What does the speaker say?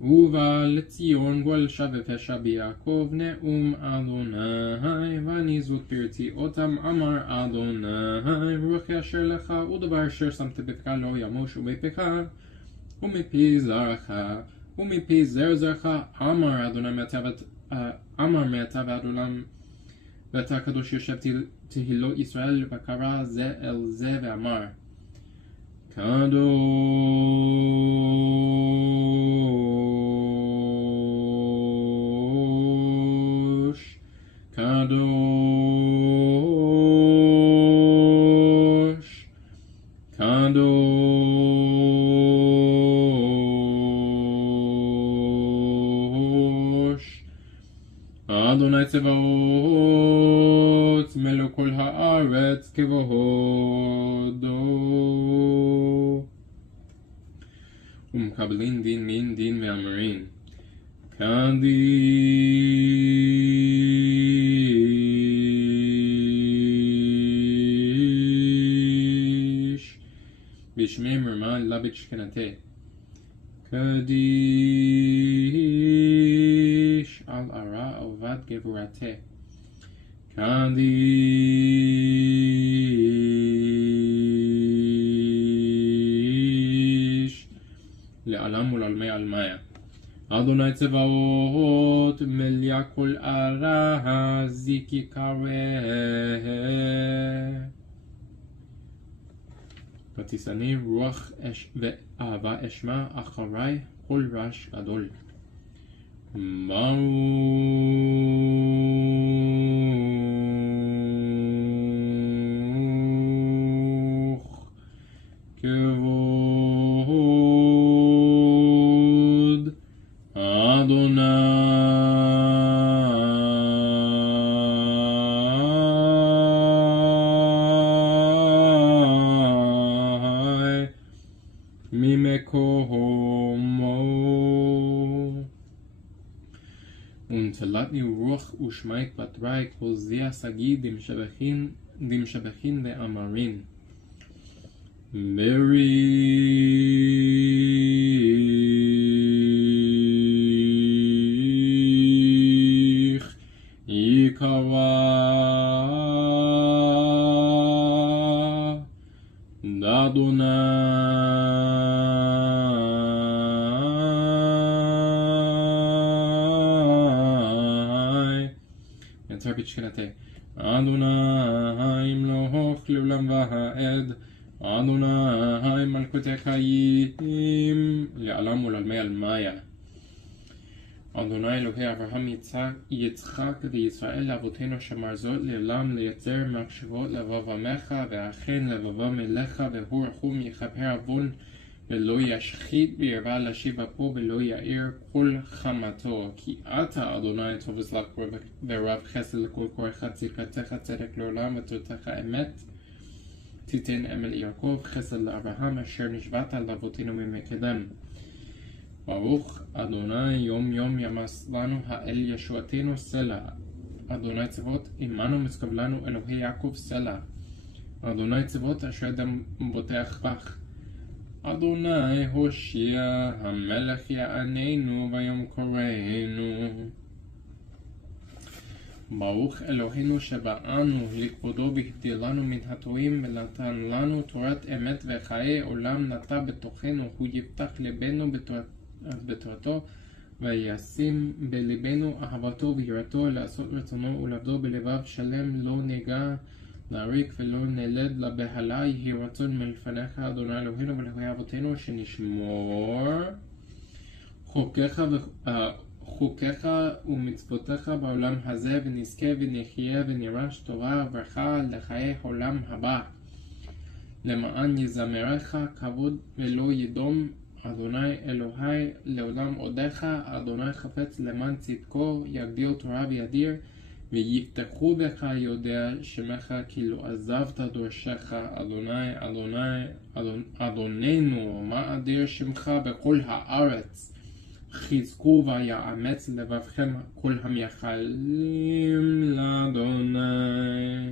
ובא לציון גואל שב ופשע ביעקב נאום אדוני ואני פרצי אותם אמר אדוני רוחי אשר לך ודבר אשר שמת בפיך לא ימוש ובפיך ומפי זרעך ומפי זרע זרעך אמר אדוני מעתה ועד עולם ואתה הקדוש יושב תהילות ישראל וקרא זה אל זה ואמר קדוש קדוש קדוש אדוני צבאות מלוא כל הארץ כבודו ומקבלין דין מין דין ואמרין קדיש בשמי מרמה לבית שכנתה קדיש על ערה עובד גבורתה קדיש לעלם ולעלמי עלמיה אדוני צבאות מלאה כל ערה זיקי קרא ותישני רוח ואהבה אשמע אחרי כל רעש גדול ברוך כבוד אדוני ממקומו ונטלתני רוח ושמעית בתרי כל זיע סגי דמשבחין ואמרין בריך יקרא אדוני יצר בתשכנתה אדוני ימלוך לעולם ועד אדוני מלכותי חיים לעלם ולעלמי עלמיה אדוני אלוהי אברהם יצחק וישראל לאבותינו שמר זאת לעולם לייצר מחשבות לבב עמך ואכן לבבם אליך והוא רחום יכפר עוון ולא ישחית וירבה להשיב אפו ולא יאיר כל חמתו כי אתה אדוני טוב וסלח ורב חסד לכל קורך צדקתך צדק לעולם ותורתך אמת תיתן אמת ליעקב חסד לאברהם אשר נשבעת לאבותינו ממקדם ברוך אדוני יום יום ימס לנו האל ישועתנו סלע אדוני צבאות עמנו משכב לנו אלוהי יעקב סלע אדוני צבאות אשר דם בוטח בך אדוני הושיע המלך יעננו ויום קוראנו ברוך אלוהינו שבאנו לכבודו והגדיל לנו מן הטועים ונתן לנו תורת אמת וחיי עולם נטע בתוכנו הוא יפתח לבנו בתורתו וישים בלבנו אהבתו ויראתו לעשות רצונו ולעבדו בלבב שלם לא ניגע נעריק ולא נלד לבהלה יהי רצון מלפניך אדוני אלוהינו ואלוהי אבותינו שנשמור חוקיך ומצוותיך בעולם הזה ונזכה ונחיה ונירש טובה וברכה לחיי העולם הבא למען יזמרך כבוד ולא ידום אדוני אלוהי לעולם עודך אדוני חפץ למען צדקו יגדיל תורה וידיר ויפתחו בך יודע שמך כי לא עזבת דורשך אדוננו מה אדיר שמך בכל הארץ חזקו ויאמץ לבבכם כל המייחלים לאדוני